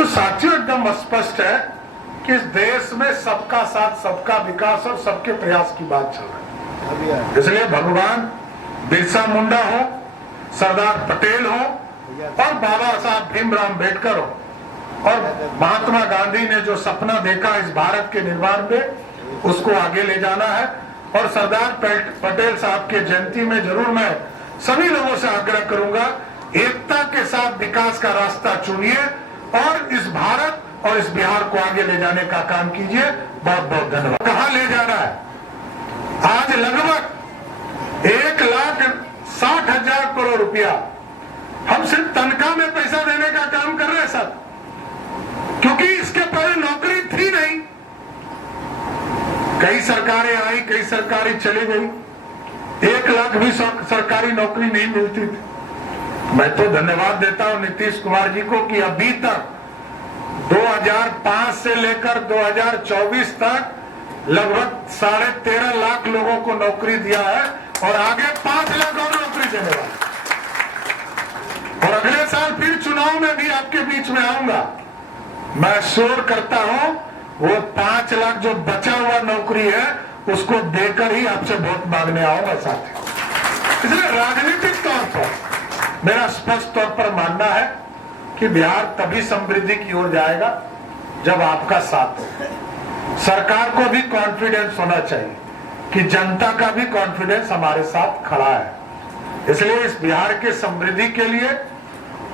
तो साथियों एकदम स्पष्ट है कि इस देश में सबका साथ, सबका विकास और सबके प्रयास की बात चल रही है। इसलिए भगवान बिरसा मुंडा हो, सरदार पटेल हो और बाबा साहब भीमराव अम्बेडकर हो और महात्मा गांधी ने जो सपना देखा इस भारत के निर्माण में, उसको आगे ले जाना है। और सरदार पटेल साहब के जयंती में जरूर मैं सभी लोगों से आग्रह करूंगा, एकता के साथ विकास का रास्ता चुनिए और इस भारत और इस बिहार को आगे ले जाने का काम कीजिए। बहुत बहुत धन्यवाद। कहां ले जाना है? आज लगभग 1,60,000 करोड़ रुपया हम सिर्फ तनख्वाह में पैसा देने का काम कर रहे हैं सर, क्योंकि इसके पहले नौकरी थी नहीं। कई सरकारें आई, कई सरकारें चली गई, 1 लाख भी सरकारी नौकरी नहीं मिलती थी। मैं तो धन्यवाद देता हूं नीतीश कुमार जी को कि अभी तक 2005 से लेकर 2024 तक लगभग 13.5 लाख लोगों को नौकरी दिया है और आगे 5 लाख और नौकरी देने वाला। और अगले साल फिर चुनाव में भी आपके बीच में आऊंगा। मैं श्योर करता हूं वो 5 लाख जो बचा हुआ नौकरी है उसको देकर ही आपसे वोट मांगने आऊंगा साथी। इसलिए राजनीतिक तौर पर मेरा स्पष्ट तौर पर मानना है कि बिहार तभी समृद्धि की ओर जाएगा जब आपका साथ हो। सरकार को भी कॉन्फिडेंस होना चाहिए कि जनता का भी कॉन्फिडेंस हमारे साथ खड़ा है। इसलिए इस बिहार के समृद्धि के लिए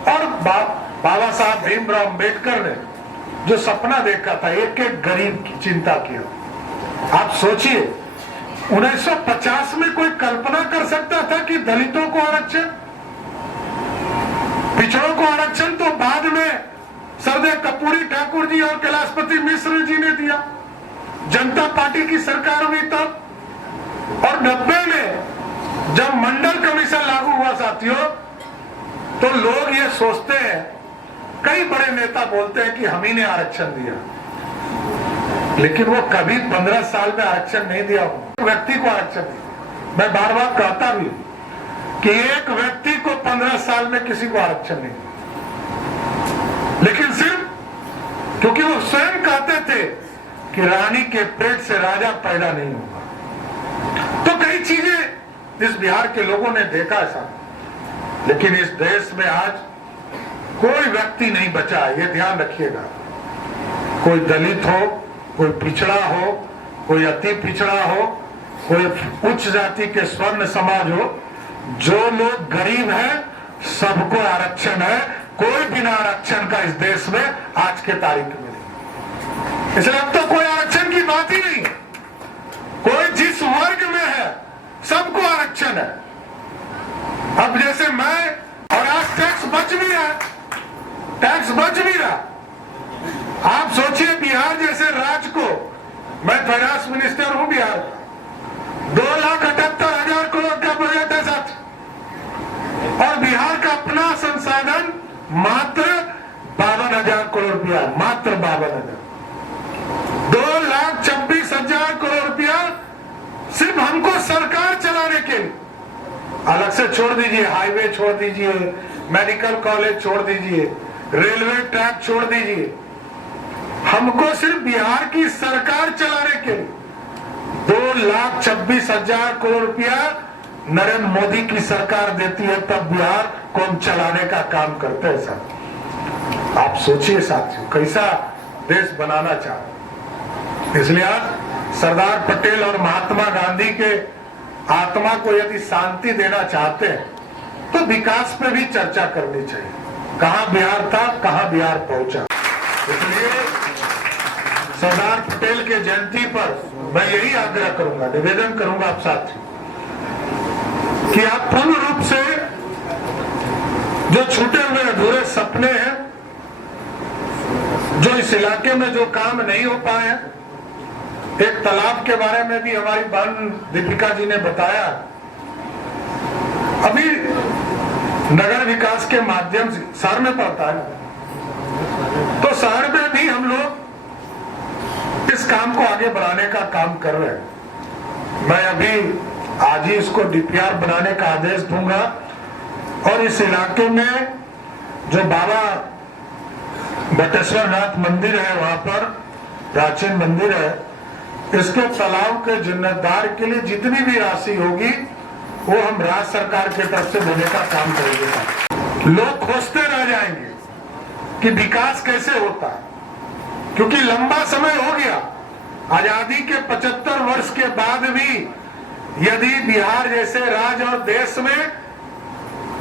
और बाबा साहब भीमराव अम्बेडकर ने जो सपना देखा था, एक एक गरीब की चिंता किया। आप सोचिए 1950 में कोई कल्पना कर सकता था कि दलितों को आरक्षण, पिछड़ों को आरक्षण तो बाद में सरदेव कपूरी ठाकुर जी और कैलाशपति मिश्र जी ने दिया। जनता पार्टी की सरकार हुई तब। और 90 में जब मंडल कमीशन लागू हुआ साथियों, तो लोग ये सोचते हैं, कई बड़े नेता बोलते हैं कि हम ही ने आरक्षण दिया, लेकिन वो कभी 15 साल में आरक्षण नहीं दिया। व्यक्ति को आरक्षण दिया। मैं बार बार कहता भी कि एक व्यक्ति को 15 साल में किसी को आरक्षण नहीं दिया, लेकिन सिर्फ क्योंकि वो स्वयं कहते थे कि रानी के पेट से राजा पैदा नहीं होगा। तो कई चीजें इस बिहार के लोगों ने देखा ऐसा, लेकिन इस देश में आज कोई व्यक्ति नहीं बचा है, ये ध्यान रखिएगा। कोई दलित हो, कोई पिछड़ा हो, कोई अति पिछड़ा हो, कोई उच्च जाति के स्वर्ण समाज हो, जो लोग गरीब हैं सबको आरक्षण है। कोई बिना आरक्षण का इस देश में आज के तारीख में नहीं। इसलिए अब तो कोई आरक्षण की बात ही नहीं है। कोई जिस वर्ग में है सबको आरक्षण है। अब जैसे मैं, और आज टैक्स बच भी रहा, टैक्स बच भी रहा। आप सोचिए बिहार जैसे राज्य को, मैं फाइनेंस मिनिस्टर हूं बिहार का, 2,78,000 करोड़ का बजट है साथ, और बिहार का अपना संसाधन मात्र 52,000 करोड़ रुपया, मात्र 52,000। 2,26,000 करोड़ रुपया सिर्फ हमको सरकार चलाने के लिए। अलग से छोड़ दीजिए, हाईवे छोड़ दीजिए, मेडिकल कॉलेज छोड़ दीजिए, रेलवे ट्रैक छोड़ दीजिए, हमको सिर्फ बिहार की सरकार चलाने के लिए 2,26,000 करोड़ रुपया नरेंद्र मोदी की सरकार देती है, तब बिहार को हम चलाने का काम करते हैं साहब। आप सोचिए साथियों, कैसा देश बनाना चाहते। इसलिए आज सरदार पटेल और महात्मा गांधी के आत्मा को यदि शांति देना चाहते हैं तो विकास पे भी चर्चा करनी चाहिए। कहां बिहार था, कहां बिहार पहुंचा। इसलिए सरदार पटेल के जयंती पर मैं यही आग्रह करूंगा, निवेदन करूंगा आप साथियों कि आप पूर्ण रूप से जो छूटे हुए अधूरे सपने हैं, जो इस इलाके में जो काम नहीं हो पाए हैं, एक तालाब के बारे में भी हमारी बहन दीपिका जी ने बताया। अभी नगर विकास के माध्यम से शहर में पड़ता है, तो शहर में भी हम लोग इस काम को आगे बढ़ाने का काम कर रहे हैं। मैं अभी आज ही इसको डीपीआर बनाने का आदेश दूंगा और इस इलाके में जो बाबा बटेश्वर नाथ मंदिर है, वहां पर प्राचीन मंदिर है, इसके तालाब के जिम्मेदार के लिए जितनी भी राशि होगी वो हम राज्य सरकार की तरफ से देने का काम करेंगे। लोग खोजते रह जाएंगे कि विकास कैसे होता है, क्योंकि लंबा समय हो गया। आजादी के 75 वर्ष के बाद भी यदि बिहार जैसे राज्य और देश में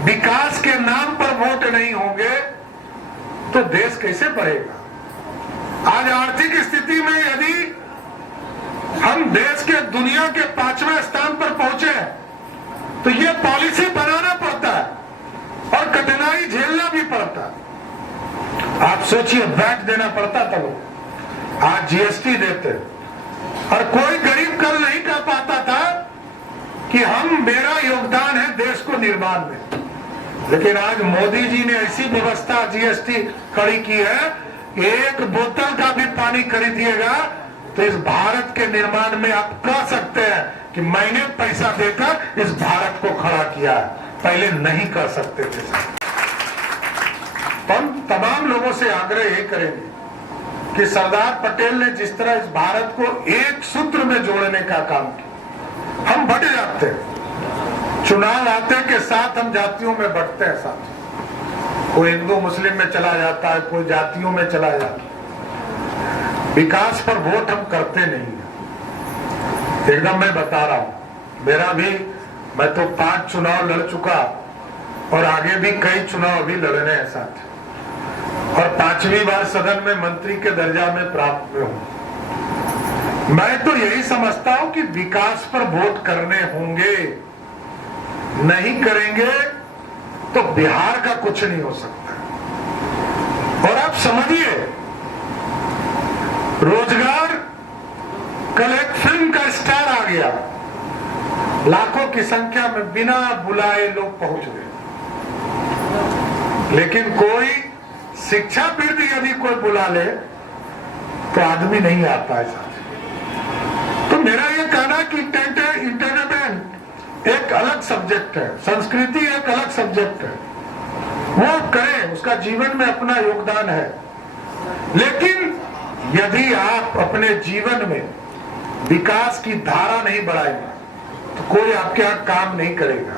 विकास के नाम पर वोट नहीं होंगे तो देश कैसे बढ़ेगा। आज आर्थिक स्थिति में यदि हम देश के दुनिया के 5वें स्थान पर पहुंचे तो ये पॉलिसी बनाना पड़ता है और कठिनाई झेलना भी पड़ता है। आप सोचिए, वैट देना पड़ता था, लोग आज जीएसटी देते, और कोई गरीब कल नहीं कह पाता था कि मेरा योगदान है देश को निर्माण में। लेकिन आज मोदी जी ने ऐसी व्यवस्था जीएसटी खड़ी की है, एक बोतल का भी पानी खरीदिएगा तो इस भारत के निर्माण में आप कह सकते हैं कि मैंने पैसा देकर इस भारत को खड़ा किया है, पहले नहीं कर सकते थे। हम तमाम लोगों से आग्रह यही करेंगे कि सरदार पटेल ने जिस तरह इस भारत को एक सूत्र में जोड़ने का काम किया, हम बढ़ जाते हैं। चुनाव आते के साथ हम जातियों में बढ़ते हैं, साथ कोई हिंदू मुस्लिम में चला जाता है, कोई जातियों में चला जाता है। विकास पर वोट हम करते नहीं है। एकदम मैं बता रहा हूं, मेरा भी, मैं तो 5 चुनाव लड़ चुका और आगे भी कई चुनाव अभी लड़ने हैं साथ, और 5वीं बार सदन में मंत्री के दर्जा में प्राप्त हूं। मैं तो यही समझता हूं कि विकास पर वोट करने होंगे, नहीं करेंगे तो बिहार का कुछ नहीं हो सकता। और आप समझिए, रोजगार, कल एक फिल्म का स्टार आ गया, लाखों की संख्या में बिना बुलाए लोग पहुंच गए, लेकिन कोई शिक्षा फिर भी यदि कोई बुला ले तो आदमी नहीं आता है साथ। तो मेरा ये कहना कि इंटरटेनमेंट एक अलग सब्जेक्ट है, संस्कृति एक अलग सब्जेक्ट है, वो करें, उसका जीवन में अपना योगदान है। लेकिन यदि आप अपने जीवन में विकास की धारा नहीं बढ़ाएंगे तो कोई आपके यहां काम नहीं करेगा।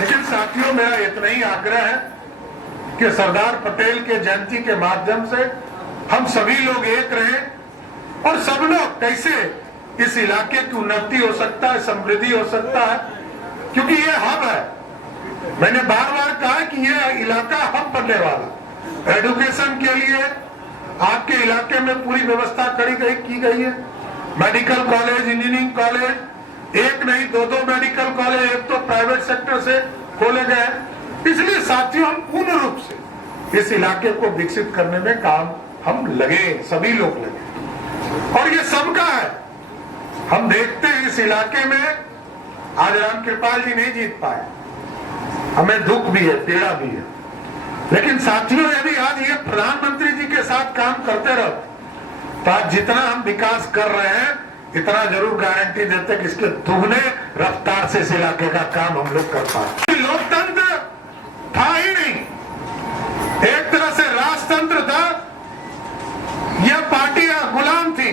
लेकिन साथियों, मेरा इतना ही आग्रह है कि सरदार पटेल के जयंती के माध्यम से हम सभी लोग एक रहें और सब लोग कैसे इस इलाके की उन्नति हो सकता है, समृद्धि हो सकता है, क्योंकि ये हब है। मैंने बार बार कहा कि ये इलाका हब बनने वाला, एजुकेशन के लिए आपके इलाके में पूरी व्यवस्था की गई है। मेडिकल कॉलेज, इंजीनियरिंग कॉलेज, एक नहीं 2 मेडिकल कॉलेज, एक तो प्राइवेट सेक्टर से खोले गए। इसलिए साथियों, हम पूर्ण रूप से इस इलाके को विकसित करने में काम हम लगे, सभी लोग लगे, और ये सबका है। हम देखते हैं इस इलाके में आज रामकृपाल जी नहीं जीत पाए, हमें दुख भी है, पीड़ा भी है। लेकिन साथियों, यदि आज ये प्रधानमंत्री जी के साथ काम करते रहते तो आज जितना हम विकास कर रहे हैं इतना जरूर गारंटी देते कि इसके दुगने रफ्तार से इस इलाके का काम हम लोग कर पाए। लोकतंत्र था ही नहीं, एक तरह से राजतंत्र था। यह पार्टियां गुलाम थी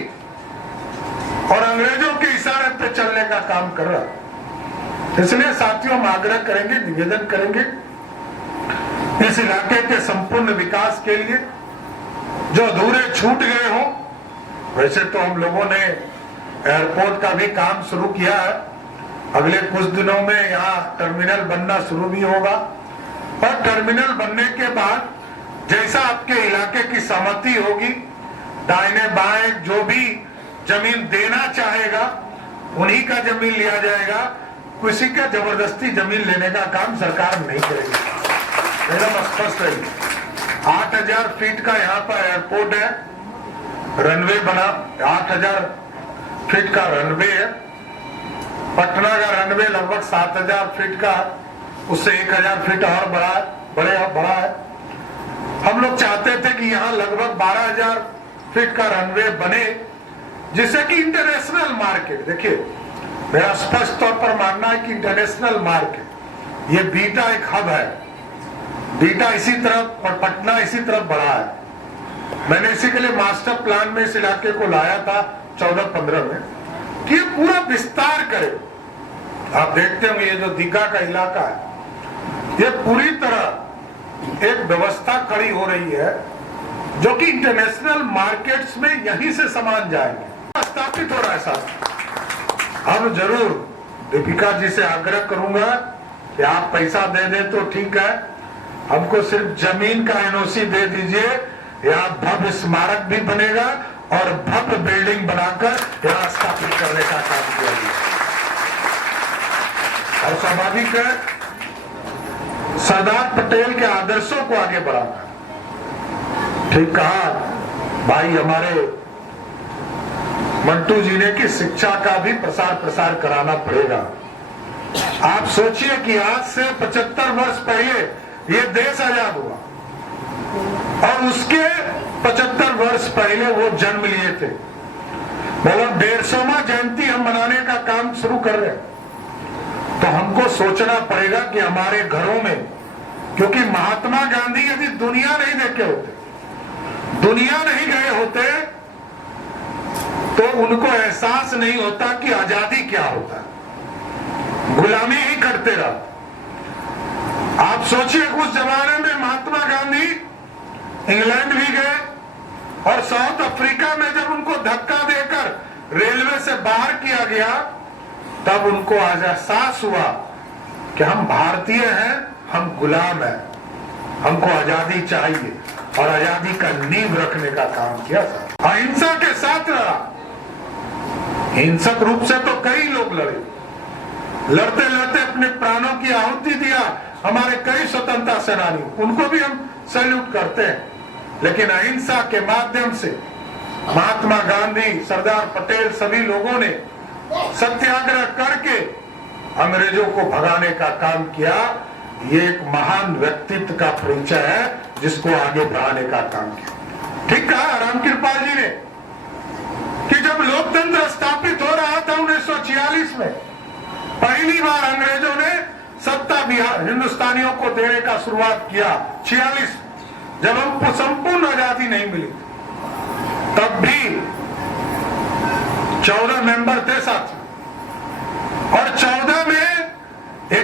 और अंग्रेजों के इशारे पे चलने का काम कर रहा। इसलिए साथियों, हम आग्रह करेंगे, निवेदन करेंगे इस इलाके के संपूर्ण विकास के लिए जो अधूरे छूट गए हो। वैसे तो हम लोगों ने एयरपोर्ट का भी काम शुरू किया है, अगले कुछ दिनों में यहाँ टर्मिनल बनना शुरू भी होगा, और टर्मिनल बनने के बाद जैसा आपके इलाके की सहमति होगी, दाहिने बाएं जो भी जमीन देना चाहेगा उन्हीं का जमीन लिया जाएगा। किसी का जबरदस्ती जमीन लेने का काम सरकार नहीं करेगी, एकदम स्पष्ट है। 8000 फीट का यहाँ पर एयरपोर्ट है, रनवे बना, 8000 फीट का रनवे है। पटना का रनवे लगभग 7000 फीट का, उससे 1000 फीट और बड़ा है। हम लोग चाहते थे कि यहाँ लगभग 12000 फीट का रनवे बने, जिससे कि इंटरनेशनल मार्केट, देखिए मेरा स्पष्ट तौर पर मानना है कि इंटरनेशनल मार्केट, ये बीटा एक हब है, बीटा इसी तरफ और पटना इसी तरफ बढ़ा है। मैंने इसी के लिए मास्टर प्लान में इस इलाके को लाया था 14-15 में कि ये पूरा विस्तार करे। आप देखते होंगे ये जो दीघा का इलाका है, ये पूरी तरह एक व्यवस्था खड़ी हो रही है जो कि इंटरनेशनल मार्केट्स में यहीं से सामान जाएंगे। स्थापित हो रहा है साहब। अब जरूर दीपिका जी से आग्रह करूंगा कि आप पैसा दे दे तो ठीक है, हमको सिर्फ जमीन का एनओसी दे दीजिए। यहाँ भव्य स्मारक भी बनेगा और भव्य बिल्डिंग बनाकर यहाँ स्थापित करने का काम किया गया। और स्वाभाविक है सरदार पटेल के आदर्शों को आगे बढ़ाना। ठीक कहा भाई हमारे मंटू जी ने कि शिक्षा का भी प्रसार प्रसार कराना पड़ेगा। आप सोचिए कि आज से 75 वर्ष पहले ये देश आजाद हुआ और उसके 75 वर्ष पहले वो जन्म लिए थे। मतलब 150वां जयंती हम मनाने का काम शुरू कर रहे हैं, तो हमको सोचना पड़ेगा कि हमारे घरों में, क्योंकि महात्मा गांधी यदि दुनिया नहीं देखे होते, दुनिया नहीं गए होते, तो उनको एहसास नहीं होता कि आजादी क्या होता है। गुलामी ही करते रहा। आप सोचिए उस जमाने में महात्मा गांधी इंग्लैंड भी गए और साउथ अफ्रीका में जब उनको धक्का देकर रेलवे से बाहर किया गया, तब उनको एहसास हुआ कि हम भारतीय हैं, हम गुलाम हैं, हमको आजादी चाहिए, और आजादी का नींव रखने का काम किया था। अहिंसा के साथ लड़ा। हिंसक रूप से तो कई लोग लड़े, लड़ते लड़ते अपने प्राणों की आहुति दिया हमारे कई स्वतंत्रता सेनानी, उनको भी हम सैल्यूट करते हैं। लेकिन अहिंसा के माध्यम से महात्मा गांधी, सरदार पटेल, सभी लोगों ने सत्याग्रह करके अंग्रेजों को भगाने का काम किया। ये एक महान व्यक्तित्व का परिचय है जिसको आगे बढ़ाने का काम किया। ठीक कहा रामकृपाल जी ने कि जब लोकतंत्र स्थापित हो रहा था 1946 में, पहली बार अंग्रेजों ने सत्ता बिहार हिंदुस्तानियों को देने का शुरुआत किया 46, जब हमको संपूर्ण आजादी नहीं मिली, तब भी 14 मेंबर थे साथ, और 14 में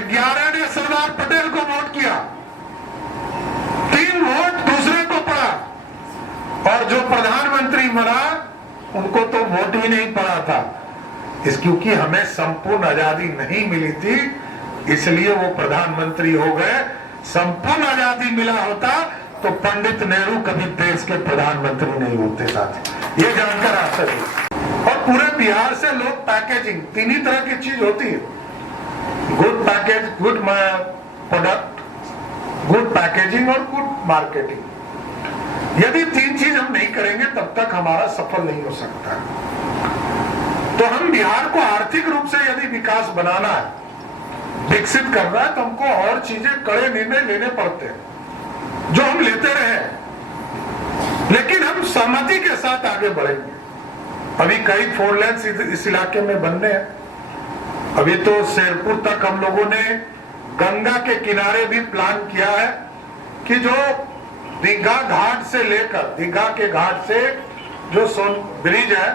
11 ने सरदार पटेल को वोट किया, 3 वोट दूसरे को पड़ा, और जो प्रधानमंत्री बना उनको तो वोट ही नहीं पड़ा था। क्योंकि हमें संपूर्ण आजादी नहीं मिली थी, इसलिए वो प्रधानमंत्री हो गए। संपूर्ण आजादी मिला होता तो पंडित नेहरू कभी देश के प्रधानमंत्री नहीं होते साथी। ये जानकर आश्चर्य है। और पूरे बिहार से लोग पैकेजिंग, 3 ही तरह की चीज होती है, good package, good product, good packaging और गुड मार्केटिंग। यदि 3 चीज हम नहीं करेंगे तब तक हमारा सफल नहीं हो सकता। तो हम बिहार को आर्थिक रूप से यदि विकास बनाना है, विकसित करना है, तो हमको और चीजें, कड़े निर्णय लेने पड़ते हैं जो हम लेते रहे, लेकिन हम सहमति के साथ आगे बढ़ेंगे। अभी कई 4 लेन्स इस इलाके में बनने हैं। अभी तो शेरपुर तक हम लोगों ने गंगा के किनारे भी प्लान किया है कि जो दीघा घाट से लेकर, दीघा के घाट से जो सोन ब्रिज है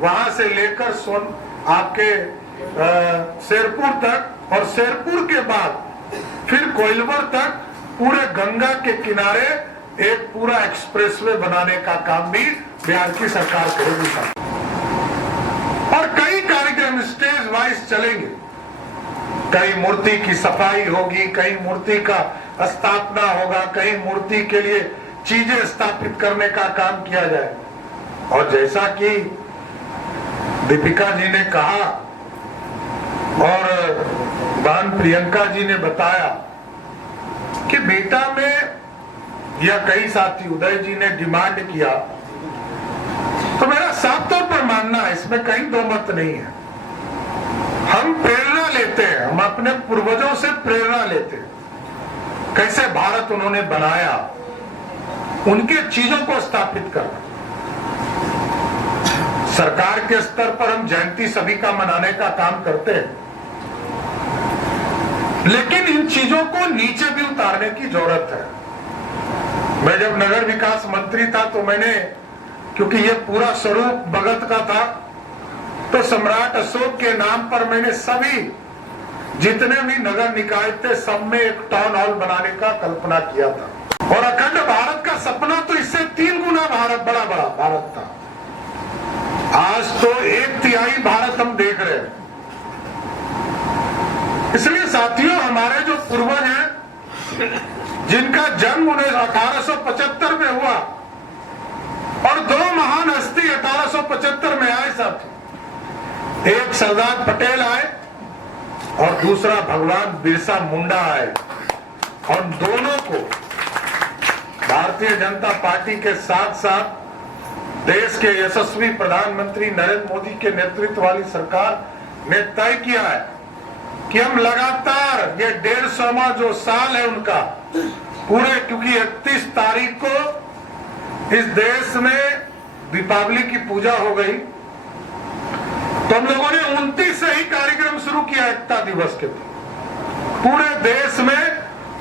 वहां से लेकर आपके शेरपुर तक, और शेरपुर के बाद फिर कोइलवर तक पूरे गंगा के किनारे एक पूरा एक्सप्रेसवे बनाने का काम भी बिहार की सरकार करेगी। और कई कार्यक्रम स्टेज वाइज चलेंगे। कई मूर्ति की सफाई होगी, कई मूर्ति का स्थापना होगा, कई मूर्ति के लिए चीजें स्थापित करने का काम किया जाए। और जैसा कि दीपिका जी ने कहा और बहन प्रियंका जी ने बताया कि बेटा में, या कई साथी उदय जी ने डिमांड किया, तो मेरा साफ तौर पर मानना है, इसमें कहीं दो मत नहीं है। हम प्रेरणा लेते हैं, हम अपने पूर्वजों से प्रेरणा लेते हैं, कैसे भारत उन्होंने बनाया, उनके चीजों को स्थापित करना। सरकार के स्तर पर हम जयंती सभी का मनाने का काम करते हैं, लेकिन इन चीजों को नीचे भी उतारने की जरूरत है। मैं जब नगर विकास मंत्री था तो मैंने, क्योंकि ये पूरा स्वरूप भगत का था, तो सम्राट अशोक के नाम पर मैंने सभी जितने भी नगर निकाय थे सब में एक टाउन हॉल बनाने का कल्पना किया था। और अखंड भारत का सपना तो इससे 3 गुना बड़ा भारत था। आज तो 1/3 भारत हम देख रहे हैं। इसलिए साथियों, हमारे जो पूर्वज हैं, जिनका जन्म 1875 में हुआ और 2 महान हस्ती 1875 में आए साथी, एक सरदार पटेल आए और दूसरा भगवान बिरसा मुंडा आए, और दोनों को भारतीय जनता पार्टी के साथ साथ देश के यशस्वी प्रधानमंत्री नरेंद्र मोदी के नेतृत्व वाली सरकार ने तय किया है कि हम लगातार ये 150वां जो साल है उनका पूरे, क्योंकि 31 तारीख को इस देश में दीपावली की पूजा हो गई, तो हम लोगों ने 29 से ही कार्यक्रम शुरू किया एकता दिवस के। पूरे देश में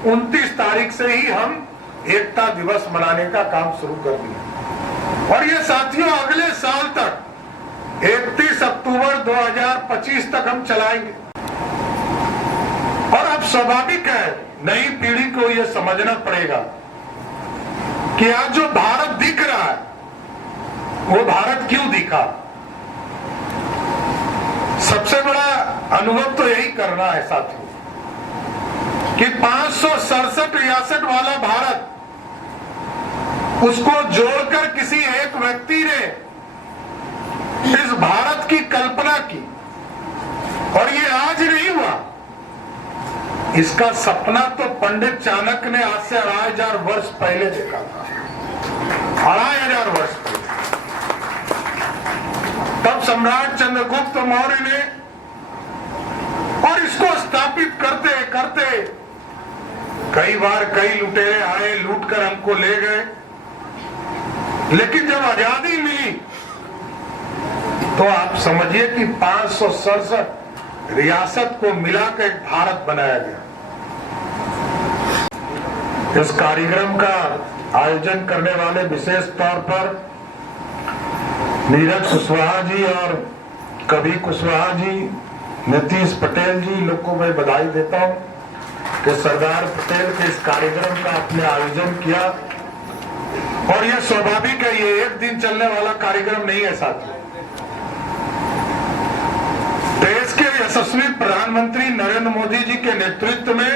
29 तारीख से ही हम एकता दिवस मनाने का काम शुरू कर दिया, और ये साथियों अगले साल तक 31 अक्टूबर 2025 तक हम चलाएंगे। और अब स्वाभाविक है, नई पीढ़ी को यह समझना पड़ेगा कि आज जो भारत दिख रहा है वो भारत क्यों दिखा। सबसे बड़ा अनुभव तो यही करना है साथियों कि 567 रियासत वाला भारत, उसको जोड़कर किसी एक व्यक्ति ने इस भारत की कल्पना की, और ये आज नहीं हुआ। इसका सपना तो पंडित चाणक्य ने आज से 2500 वर्ष पहले देखा था, 2500 वर्ष पहले। तब सम्राट चंद्रगुप्त मौर्य ने, और इसको स्थापित करते करते कई बार कई लुटेरे आए, लूट कर हमको ले गए, लेकिन जब आजादी मिली तो आप समझिए कि 567 रियासत को मिलाकर एक भारत बनाया गया। इस कार्यक्रम का आयोजन करने वाले विशेष तौर पर नीरज कुशवाहा जी और कवि कुशवाहा जी, नीतीश पटेल जी, लोग को मैं बधाई देता हूं कि सरदार पटेल के इस कार्यक्रम का आपने आयोजन किया। और यह स्वाभाविक है, ये एक दिन चलने वाला कार्यक्रम नहीं है साथियों। देश के यशस्वी प्रधानमंत्री नरेंद्र मोदी जी के नेतृत्व में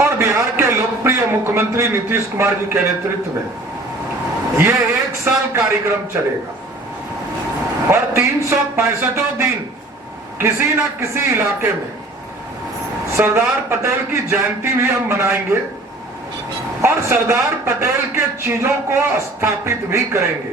और बिहार के लोकप्रिय मुख्यमंत्री नीतीश कुमार जी के नेतृत्व में ये 1 साल कार्यक्रम चलेगा, और 365 दिन किसी न किसी इलाके में सरदार पटेल की जयंती भी हम मनाएंगे और सरदार पटेल के चीजों को स्थापित भी करेंगे।